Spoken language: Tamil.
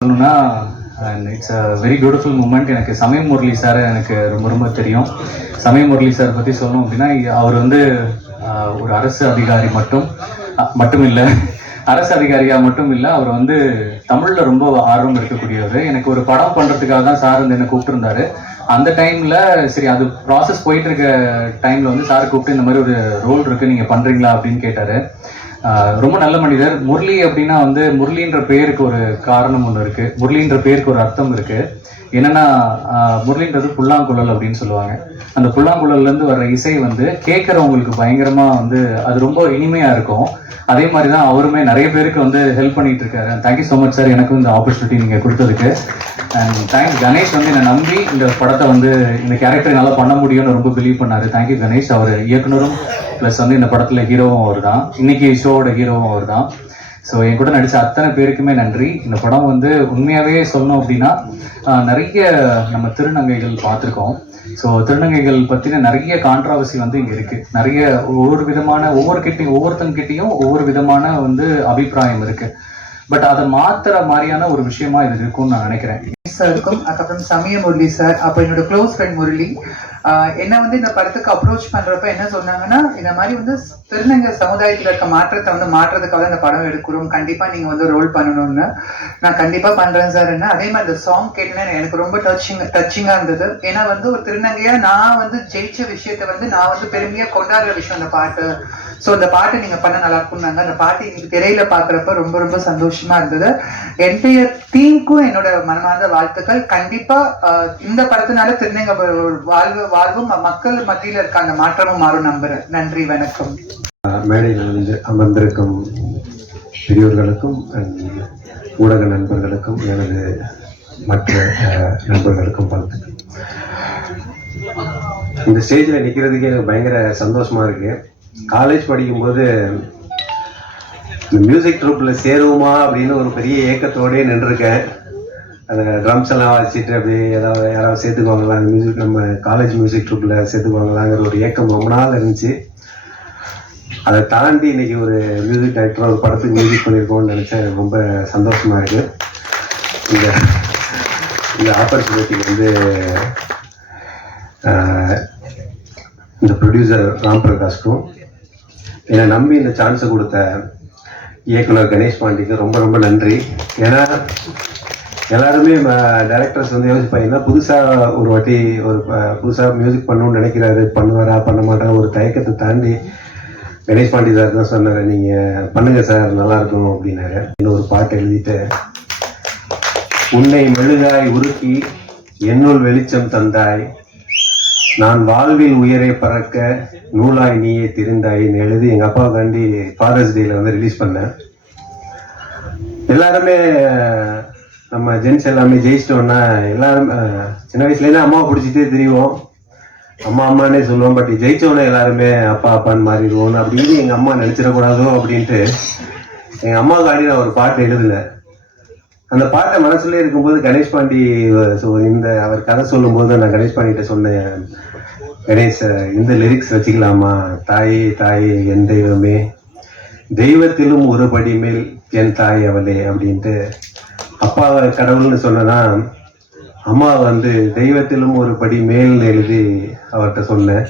சொல்லணும்னா it's a very beautiful moment. எனக்கு சமயம் முரளி சார் எனக்கு ரொம்ப ரொம்ப தெரியும். சமயம் முரளி சார் பற்றி சொல்லணும் அப்படின்னா, அவர் வந்து ஒரு அரசு அதிகாரி மட்டும் இல்லை, அரசு அதிகாரியாக மட்டும் இல்லை, அவர் வந்து தமிழில் ரொம்ப ஆர்வம் இருக்கக்கூடியவர். எனக்கு ஒரு படம் பண்ணுறதுக்காக தான் சார் வந்து என்னை கூப்பிட்டுருந்தாரு. அந்த டைமில் சரி அது ப்ராசஸ் போயிட்டு இருக்க டைமில் வந்து சார் கூப்பிட்டு இந்த மாதிரி ஒரு ரோல் இருக்குது, நீங்கள் பண்ணுறீங்களா அப்படின்னு கேட்டார். ரொம்ப நல்ல மனிதர். முரளி அப்படின்னா வந்து முரளின்ற பேருக்கு ஒரு காரணம் ஒன்று இருக்குது, முரளின்ற பேருக்கு ஒரு அர்த்தம் இருக்குது. என்னென்னா முரளின்றது புல்லாங்குழல் அப்படின்னு சொல்லுவாங்க. அந்த புல்லாங்குழல்லேருந்து வர்ற இசை வந்து கேட்குறவங்களுக்கு பயங்கரமாக வந்து அது ரொம்ப இனிமையாக இருக்கும். அதே மாதிரி தான் அவருமே நிறைய பேருக்கு வந்து ஹெல்ப் பண்ணிட்டு இருக்காரு. தேங்க்யூ ஸோ மச் சார், எனக்கும் இந்த ஆப்பர்ச்சுனிட்டி நீங்கள் கொடுத்ததுக்கு. அண்ட் தேங்க்ஸ் கணேஷ் வந்து என்னை நம்பி இந்த படத்தை வந்து இந்த கேரக்டரை நல்லா பண்ண முடியும்னு ரொம்ப பிலீவ் பண்ணார். தேங்க்யூ கணேஷ். அவர் இயக்குனரும் ப்ளஸ் வந்து இந்த படத்தில் ஹீரோவும் அவர் தான், இன்னைக்கு ஷோவோட ஹீரோவும் அவர் தான். ஸோ என் கூட நடித்த அத்தனை பேருக்குமே நன்றி. இந்த படம் வந்து உண்மையாகவே சொல்லணும் அப்படின்னா நிறைய நம்ம திருநங்கைகள் பார்த்துருக்கோம். ஸோ திருநங்கைகள் பற்றின நிறைய கான்ட்ராவர்சி வந்து இங்கே இருக்குது. நிறைய ஒவ்வொருத்தங்கிட்டையும் ஒவ்வொரு விதமான வந்து அபிப்பிராயம் இருக்குது. பட் அதை மாத்துற மாதிரியான ஒரு விஷயமா இது இருக்கும்னு நான் நினைக்கிறேன். சாருக்கும் அதுக்கப்புறம் சமய முரளி சார், அப்போ என்னோட க்ளோஸ் ஃப்ரெண்ட் முரளி என்ன வந்து இந்த படத்துக்கு அப்ரோச் பண்றப்ப என்ன சொன்னாங்கன்னா, இந்த மாதிரி வந்து திருநங்கை சமுதாயத்தில் இருக்க மாற்றத்தை வந்து மாற்றுறதுக்காக இந்த படம் எடுக்கிறோம், கண்டிப்பா நீங்க வந்து ரோல் பண்ணணும்னு. நான் கண்டிப்பா பண்றேன் சார். என்ன அதே மாதிரி இந்த சாங் கேட்டேன்னா எனக்கு ரொம்ப டச்சிங்கா இருந்தது. ஏன்னா வந்து ஒரு திருநங்கையா நான் வந்து ஜெயிச்ச விஷயத்த வந்து நான் வந்து பெருமையா கொண்டாடுற விஷயம் அந்த பாட்டு. ஸோ அந்த பாட்டு நீங்க பண்ண நல்லா இருக்கும்னாங்க. அந்த பாட்டு இன்னைக்கு திரையில பாக்குறப்ப ரொம்ப ரொம்ப சந்தோஷமா இருந்தது. என்னுடைய டீமுக்கும் என்னோட மனமார்ந்த வாழ்த்துக்கள். கண்டிப்பா இந்த படத்தினால திருநங்கை வாழ்வும் மக்கள் மத்தியில் இருக்க அந்த மாற்றமும் மாறும் நம்புறேன். நன்றி, வணக்கம். மேடையில் அமர்ந்திருக்கும் பெரியோர்களுக்கும் ஊடக நண்பர்களுக்கும் எனது மற்ற நண்பர்களுக்கும் வாழ்த்துக்கள். இந்த ஸ்டேஜில் நிற்கிறதுக்கு எனக்கு பயங்கர சந்தோஷமா இருக்கு. காலேஜ் படிக்கும்போது இந்த மியூசிக் ட்ரூப்பில் சேருவோமா அப்படின்னு ஒரு பெரிய ஏக்கத்தோடே நின்றுருக்கேன். அந்த ட்ரம்ஸ் எல்லாம் வச்சுட்டு அப்படியே யாராவது சேர்த்துக்குவாங்களா, மியூசிக் நம்ம காலேஜ் மியூசிக் ட்ரூப்பில் சேர்த்துக்குவாங்களாங்கிற ஒரு ஏக்கம் ரொம்ப நாள் இருந்துச்சு. அதை தாண்டி இன்னைக்கு ஒரு மியூசிக் டைரக்டர் ஒரு படத்துக்கு மியூசிக் பண்ணியிருக்கோம்னு நினச்சேன். ரொம்ப சந்தோஷமாக இருக்குது. இந்த ஆப்பர்ச்சுனிட்டி வந்து இந்த ப்ரொடியூசர் ராம் பிரகாஷ்க்கும் என்னை நம்பி இந்த சான்ஸை கொடுத்த இயக்குனர் கணேஷ் பாண்டிக்கு ரொம்ப ரொம்ப நன்றி. ஏன்னா எல்லாருமே டைரக்டர்ஸ் வந்து யோசிப்பாங்கன்னா, புதுசாக ஒரு வாட்டி ஒரு புதுசாக மியூசிக் பண்ணணும்னு நினைக்கிறாரு, பண்ணுவாரா பண்ண மாட்டாரா ஒரு தயக்கத்தை தாண்டி கணேஷ் பாண்டி சார் தான் சொன்னார், நீங்கள் பண்ணுங்க சார் நல்லா இருக்கணும் அப்படின்னாரு. இன்னொரு பாட்டு எழுதிட்டு, உன்னை மெழுகாய் உருக்கி என்னுள் வெளிச்சம் தந்தாய், நான் வாழ்வில் உயரை பறக்க நூலாய் நீயே திரிந்தாயின்னு எழுதி எங்கள் அப்பாவுக்காண்டி ஃபாதர்ஸ் டேல வந்து ரிலீஸ் பண்ணேன். எல்லாருமே நம்ம ஜென்ஸ் எல்லாமே ஜெயிச்சிட்டோம்னா எல்லாரும் சின்ன வயசுலேருந்து அம்மாவை பிடிச்சிட்டே தெரியும், அம்மா அம்மானே சொல்லுவோம். பட் ஜெயிச்சோன்னே எல்லாருமே அப்பா அப்பான்னு மாறிடுவோம் அப்படின்னு எங்கள் அம்மா நினச்சிடக்கூடாதோ அப்படின்ட்டு எங்கள் அம்மாவுக்காண்டி நான் ஒரு பாட்டு எழுதினேன். அந்த பாட்டை மனசுலேயே இருக்கும்போது கணேஷ் பாண்டி இந்த அவர் கதை சொல்லும்போது நான் கணேஷ் பாண்டிகிட்ட சொன்னேன், கணேஷ் இந்த லிரிக்ஸ் வச்சுக்கலாமா, தாயே தாயே என் தெய்வமே, தெய்வத்திலும் ஒரு படி மேல் என் தாய் அவளே அப்படின்ட்டு. அப்பாவை கடவுள்னு சொன்னா அம்மா வந்து தெய்வத்திலும் ஒரு படி மேல் எழுதி அவர்கிட்ட சொன்னேன்.